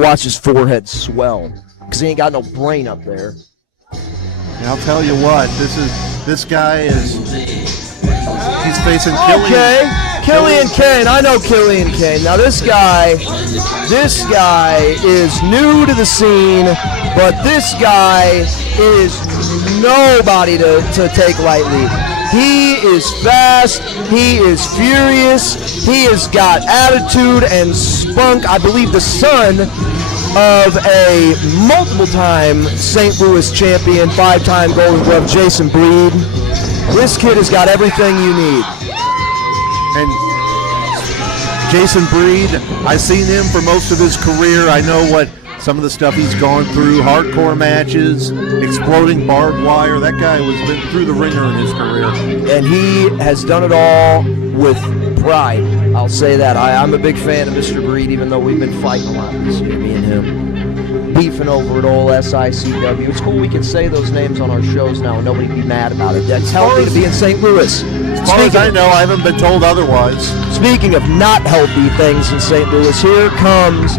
watch his forehead swell because he ain't got no brain up there. And I'll tell you what, this guy is. He's facing Killian. Okay, Killian Kayne. I know Killian Kayne. Now this guy is new to the scene, but this guy is nobody to take lightly. He is fast. He is furious. He has got attitude and spunk. I believe the son of a multiple-time St. Louis champion, 5-time Golden Glove, Jason Breed. This kid has got everything you need. And Jason Breed, I've seen him for most of his career. I know what some of the stuff he's gone through, hardcore matches, exploding barbed wire. That guy has been through the ringer in his career. And he has done it all with pride. I'll say that. I'm a big fan of Mr. Breed, even though we've been fighting a lot this year, me and him. Beefing over at old SICW. It's cool we can say those names on our shows now and nobody be mad about it. That's healthy to be in St. Louis. As far as I know, I haven't been told otherwise. Speaking of not healthy things in St. Louis, here comes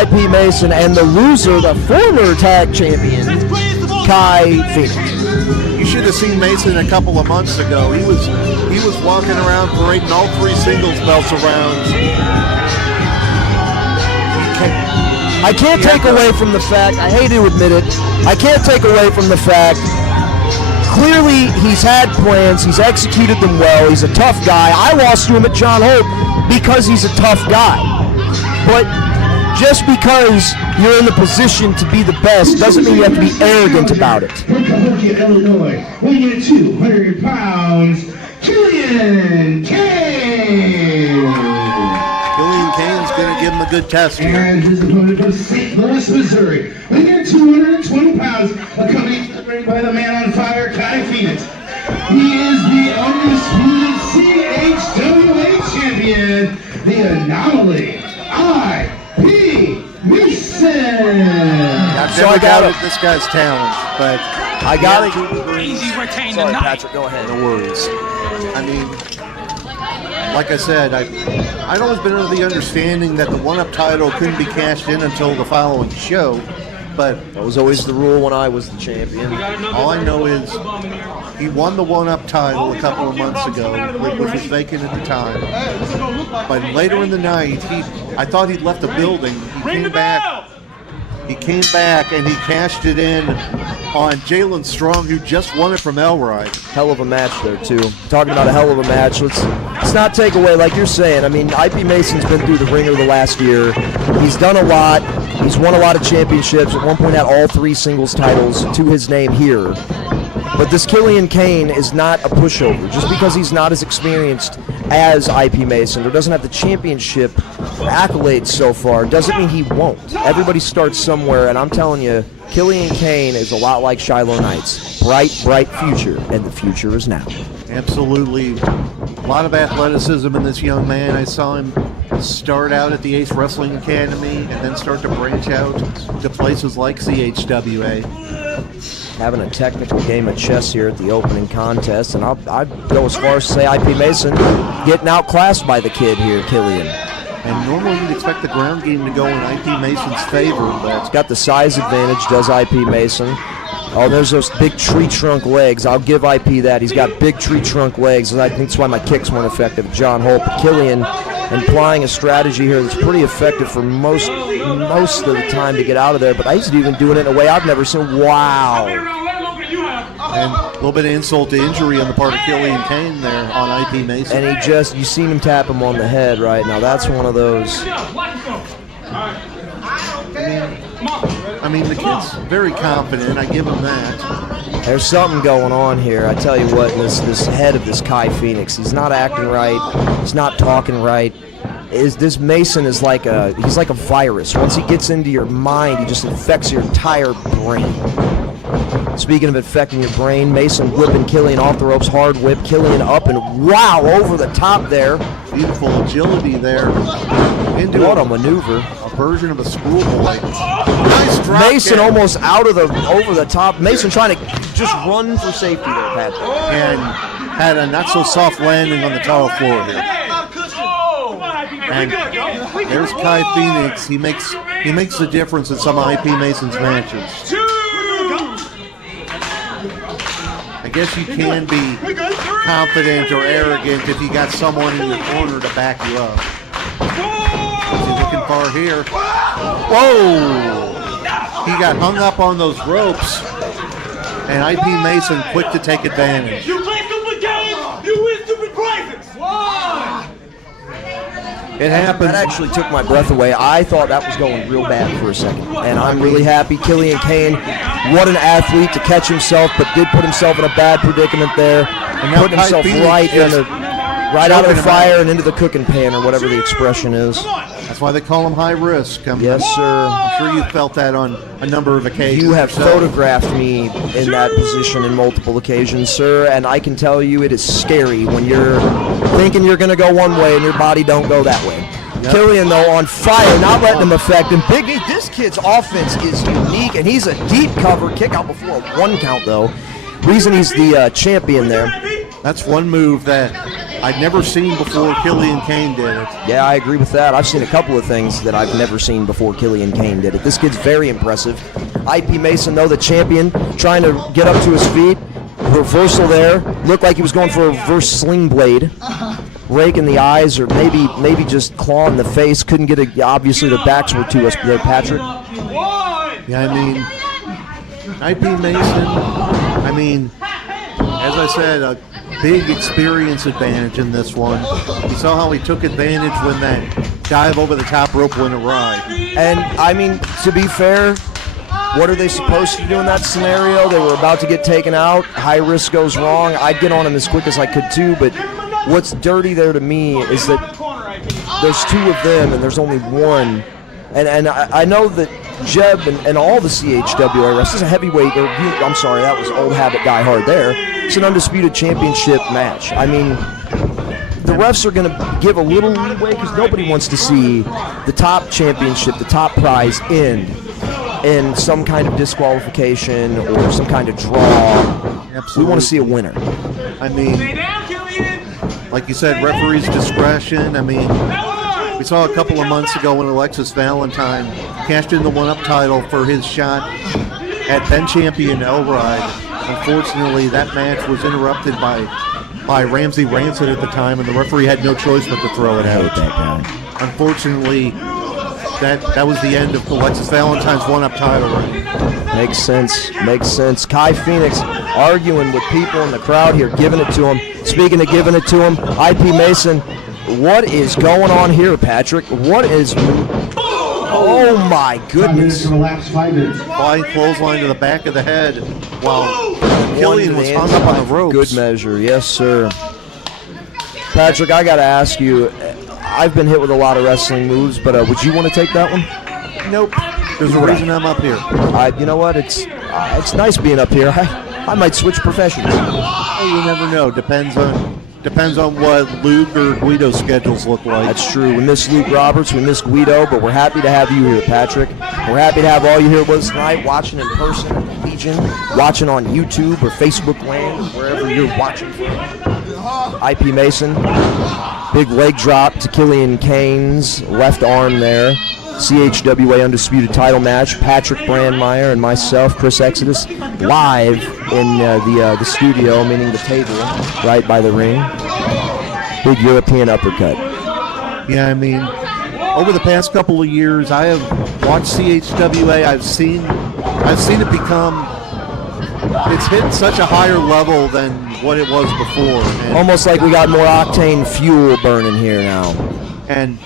IP Mason and the loser, the former tag champion, Kai Phoenix. You should have seen Mason a couple of months ago. He was walking around parading all 3 singles belts around. I can't take away from the fact, I hate to admit it, I can't take away from the fact, clearly he's had plans, he's executed them well, he's a tough guy. I lost to him at John Hope because he's a tough guy. But just because you're in the position to be the best doesn't mean you have to be arrogant about it. From Cahokia, Illinois, weighing in 200 pounds, Killian Kayne. Killian Kayne's going to give him a good test here. And his opponent from St. Louis, Missouri, weighing in 220 pounds, accompanied by the man on fire, Kai Phoenix. He is the undisputed CHWA champion, the Anomaly, IP Mason. I've never doubted this guy's talent, but I got it. Easy retain Sorry, tonight. Patrick, go ahead. no worries. I mean, like I said, I'd always been under the understanding that the one-up title couldn't be cashed in until the following show, but That was always the rule when I was the champion. all I know is he won the one-up title a couple of months ago, which was vacant at the time. But later in the night, I thought he'd left the building. He came back and he cashed it in on Jalen Strong, who just won it from Elride. Hell of a match there, too. Talking about a hell of a match. Let's not take away, like you're saying. I mean, IP Mason's been through the ringer the last year. He's done a lot. He's won a lot of championships. At one point had all 3 singles titles to his name here. But this Killian Kayne is not a pushover. Just because he's not as experienced as IP Mason or doesn't have the championship accolades so far doesn't mean he won't. Everybody starts somewhere, and I'm telling you, Killian Kayne is a lot like Shiloh Knights. Bright, bright future, and the future is now. Absolutely. A lot of athleticism in this young man. I saw him start out at the Ace Wrestling Academy and then start to branch out to places like CHWA. Having a technical game of chess here at the opening contest, and I'd go as far as to say IP Mason getting outclassed by the kid here, Killian. And normally you'd expect the ground game to go in IP Mason's favor, but It's got the size advantage, does IP Mason. Oh, there's those big tree trunk legs. I'll give IP that. He's got big tree trunk legs, and I think that's why my kicks weren't effective. John Hope, Killian, implying a strategy here that's pretty effective for most of the time to get out of there, but he's even doing it in a way I've never seen. Wow. and a little bit of insult to injury on the part of Killian Kayne there on IP Mason. And you seen him tap him on the head right now. That's one of those. I mean, the kid's very confident. I give him that. There's something going on here. I tell you what, this head of this Kai Phoenix, he's not acting right. He's not talking right. This Mason is he's like a virus. Once he gets into your mind, he just infects your entire brain. Speaking of infecting your brain, Mason whipping Killian off the ropes, hard whip, Killian up and wow, over the top there. Beautiful agility there. What a maneuver. A version of a schoolboy. Nice drop Mason kick. almost over the top. Mason trying to just run for safety there, Patrick. And had a not so soft landing on the tile floor here. And there's Kai Phoenix. He makes He makes the difference in some of IP Mason's matches. I guess you can be confident or arrogant if you got someone in your corner to back you up. Is he looking far here? Whoa! He got hung up on those ropes, and IP Mason quick to take advantage. You play stupid games, you win stupid prizes. Why? It happens. That actually took my breath away. I thought that was going real bad for a second, and I'm really happy. Killian Kayne, what an athlete to catch himself, but did put himself in a bad predicament there, and put himself right out of the fire and into the cooking pan, or whatever the expression is. That's why they call him high risk. Yes, sir. I'm sure you felt that on a number of occasions. You have yourself. photographed me in that position in multiple occasions, sir, and I can tell you it is scary when you're thinking you're going to go one way and your body don't go that way. Yep. Killian, though, on fire, not letting him affect him. This kid's offense is unique, and he's a deep cover kick out before a 1 count, though. Reason he's the champion there. That's one move that I'd never seen before Killian Kayne did it. Yeah, I agree with that. I've seen a couple of things that I've never seen before Killian Kayne did it. This kid's very impressive. IP Mason, though, the champion, trying to get up to his feet. Reversal there. Looked like he was going for a reverse sling blade. Rake in the eyes, or maybe just claw in the face. Couldn't get it. Obviously, the backs were to us there, Patrick. Yeah, I mean, IP Mason, as I said, a big experience advantage in this one. You saw how he took advantage when that dive over the top rope went awry. And, to be fair, what are they supposed to do in that scenario? They were about to get taken out. High risk goes wrong. I'd get on him as quick as I could, too, but what's dirty there to me is that there's 2 of them and there's only 1. And I know that Jeb and all the CHWA wrestlers, a heavyweight, I'm sorry, that was old habit die hard there. It's an undisputed championship match. The refs are going to give a little leeway because nobody wants to see the top championship, the top prize end in some kind of disqualification or some kind of draw. Absolutely. We want to see a winner. Like you said, referee's discretion. We saw a couple of months ago when Alexis Valentine cashed in the 1-up title for his shot at then champion Elride. Unfortunately, that match was interrupted by Ramsey Rancid at the time, and the referee had no choice but to throw it out. Unfortunately, that was the end of Alexis Valentine's 1-up title reign. Makes sense. Kai Phoenix arguing with people in the crowd here, giving it to him. Speaking of giving it to him, IP Mason, what is going on here, Patrick? What is... Oh, my goodness. Flying clothesline to the back of the head while Killian was hung up on the ropes. Good measure, yes, sir. Patrick, I got to ask you, I've been hit with a lot of wrestling moves, but would you want to take that one? Nope. There's a reason I'm up here. You know what? It's nice being up here. I might switch professions. Hey, you never know. Depends on what Luke or Guido's schedules look like. That's true. We miss Luke Roberts, we miss Guido, but we're happy to have you here, Patrick. We're happy to have all you here with us tonight, watching in person at the Legion, watching on YouTube or Facebook Land, wherever you're watching from. IP Mason, big leg drop to Killian Kayne's left arm there. CHWA Undisputed title match. Patrick Brandmeier and myself, Chris Exodus, live in the studio, meaning the table, right by the ring. Big European uppercut. Yeah, over the past couple of years, I have watched CHWA. I've seen it become. It's hit such a higher level than what it was before. And almost like we got more octane fuel burning here now. And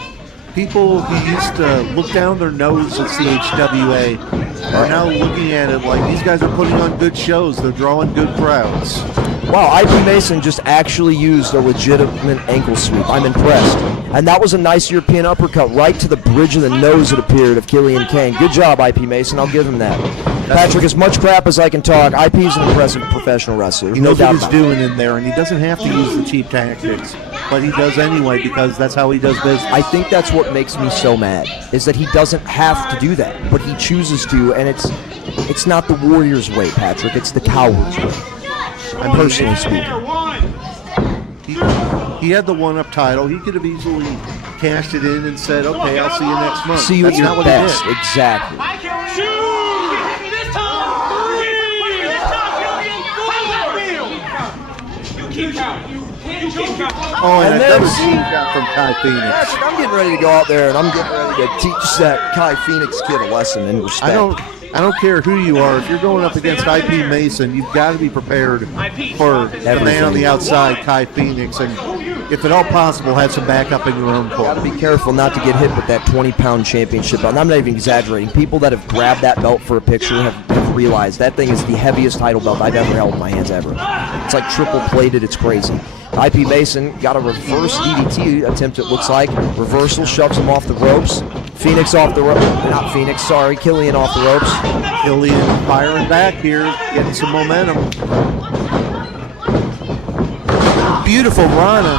people who used to look down their nose at CHWA are now looking at it like these guys are putting on good shows. They're drawing good crowds. Wow, IP Mason just actually used a legitimate ankle sweep. I'm impressed. And that was a nice European uppercut right to the bridge of the nose, it appeared, of Killian Kayne. Good job, IP Mason. I'll give him that. Patrick, as much crap as I can talk, IP's an impressive professional wrestler. He knows what he's doing in there, and he doesn't have to use the cheap tactics. But he does anyway because that's how he does business. I think that's what makes me so mad, is that he doesn't have to do that, but he chooses to, and it's not the Warriors' way, Patrick. It's the coward's way. I'm personally speaking. He had the 1-up title. He could have easily cashed it in and said, okay, I'll see you next month. See you That's at your not what best. he did. Exactly. This time, 3. You keep counting. You keep counting. Oh, and And another then- cheap shot from Kai Phoenix. Patrick, I'm getting ready to go out there and I'm getting ready to teach that Kai Phoenix kid a lesson in respect. I don't care who you are. If you're going up against IP Mason, you've got to be prepared for the man on the outside, Kai Phoenix, and if at all possible, have some backup in your own Got court. to be careful not to get hit with that 20-pound championship belt. And I'm not even exaggerating. People that have grabbed that belt for a picture have realized that thing is the heaviest title belt I've ever held in my hands ever. It's like triple plated. It's crazy. IP Mason got a reverse DDT attempt, it looks like. Reversal, shoves him off the ropes. Phoenix off the ropes. Not Phoenix, sorry. Killian off the ropes. Killian firing back here, getting some momentum. Beautiful Rana.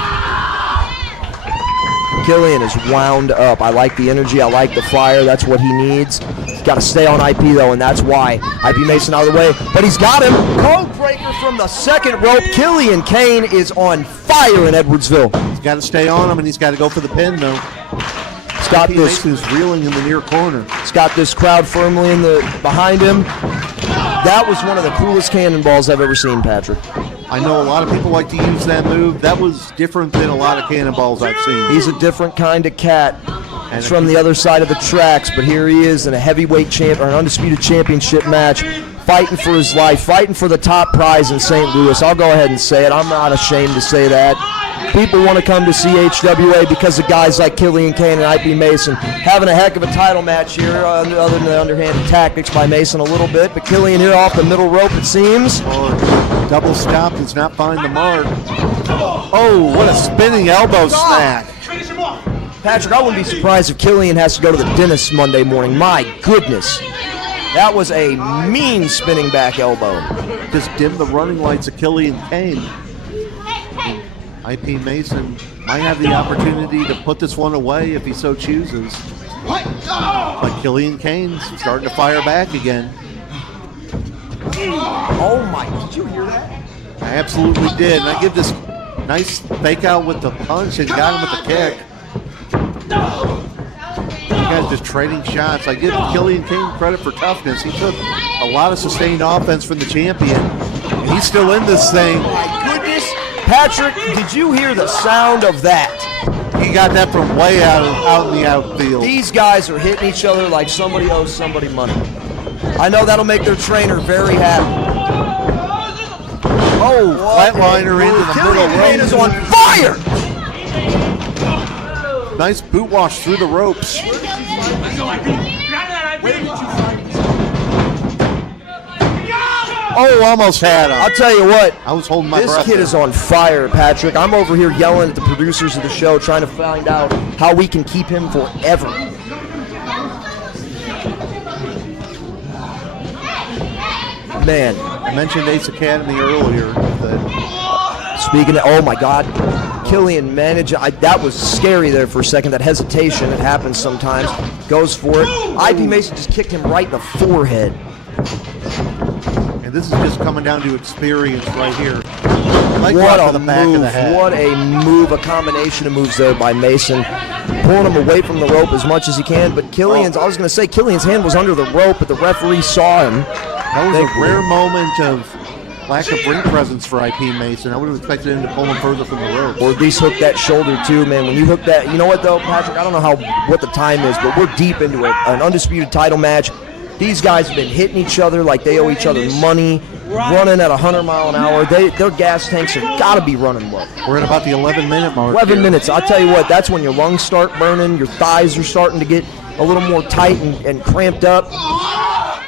Killian is wound up. I like the energy. I like the fire. That's what he needs. He's got to stay on IP, though, and that's why. IP Mason out of the way, but he's got him. Code breaker from the second rope. Killian Kayne is on fire in Edwardsville. He's got to stay on him, and he's got to go for the pin, though. He's got IP this. Mason's reeling in the near corner. He's got this crowd firmly in the behind him. That was one of the coolest cannonballs I've ever seen, Patrick. I know a lot of people like to use that move. That was different than a lot of cannonballs I've seen. He's a different kind of cat. He's from the other side of the tracks, but here he is in a heavyweight champ or an undisputed championship match, fighting for his life, fighting for the top prize in St. Louis. I'll go ahead and say it. I'm not ashamed to say that. People want to come to CHWA because of guys like Killian Kayne and IP Mason. Having a heck of a title match here, other than the underhanded tactics by Mason a little bit. But Killian here off the middle rope, it seems. Double stop does not find the mark. Oh, what a spinning elbow smack. Finish him off. Patrick, I wouldn't be surprised if Killian has to go to the dentist Monday morning. My goodness. That was a mean spinning back elbow. Just dim the running lights of Killian Kayne. IP Mason might have the opportunity to put this one away if he so chooses. But Killian Kayne's starting to fire back again. Oh my, did you hear that? I absolutely did. And I give this nice fake out with the punch and got him with the kick. You guys just trading shots. I give Killian Kayne credit for toughness. He took a lot of sustained offense from the champion. And he's still in this thing. My goodness. Patrick, did you hear the sound of that? He got that from way out in the outfield. These guys are hitting each other like somebody owes somebody money. I know that'll make their trainer very happy. Oh, Flatliner into the Killian middle Kayne is rope. on fire! Nice boot wash through the ropes. Oh, almost had him. I'll tell you what, I was holding my this breath. kid there. is on fire, Patrick. I'm over here yelling at the producers of the show, trying to find out how we can keep him forever. Man, I mentioned Ace Academy earlier. speaking of, oh my God, Killian managed, that was scary there for a second, that hesitation, it happens sometimes, goes for it. IP Mason just kicked him right in the forehead. And this is just coming down to experience right here. Leg What drop a to the back of move, the head. what a move, a combination of moves there by Mason. Pulling him away from the rope as much as he can, but Killian's, I was going to say, Killian's hand was under the rope, but the referee saw him. That was a rare moment of lack of ring presence for IP Mason. I would have expected him to pull him further from the rope. Or at least hook that shoulder too, man. When you hook that, you know what though, Patrick? I don't know what the time is, but we're deep into it. An undisputed title match. These guys have been hitting each other like they owe each other money, running at 100 mile an hour. Their gas tanks have got to be running low. We're at about the 11-minute mark. 11 here. minutes. I'll tell you what, that's when your lungs start burning, your thighs are starting to get a little more tight and cramped up.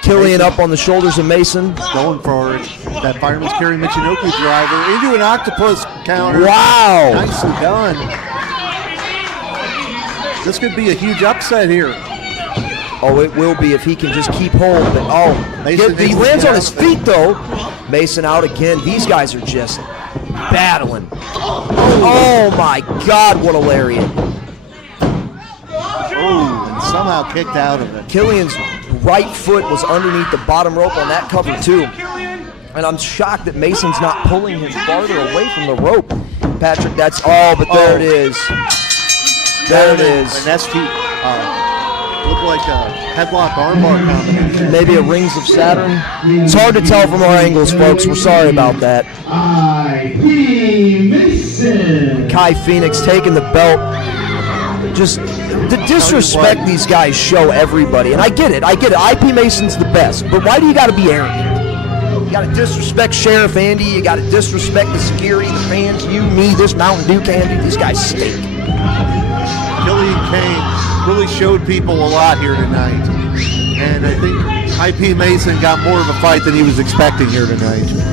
Killian up on the shoulders of Mason. Going for it. That fireman's carry Michinoku driver into an octopus counter. Wow. Nicely done. This could be a huge upset here. Oh, it will be if he can just keep hold. But Mason he needs to lands get on out his of there. feet though. Mason out again. These guys are just battling. Oh my God, what a lariat! Oh, and somehow kicked out of it. Killian's right foot was underneath the bottom rope on that cover too. And I'm shocked that Mason's not pulling him farther away from the rope. Patrick, but there it is. There it is. An ST, looked like a headlock armbar combination. Maybe a Rings of Saturn. It's hard to tell from our angles, folks. We're sorry about that. IP Mason. Kai Phoenix taking the belt. Just the disrespect these guys show everybody. And I get it. IP Mason's the best. But why do you got to be arrogant? You got to disrespect Sheriff Andy. You got to disrespect the security, the fans, you, me, this Mountain Dew candy. These guys stink. Killian Kayne really showed people a lot here tonight. And I think IP Mason got more of a fight than he was expecting here tonight.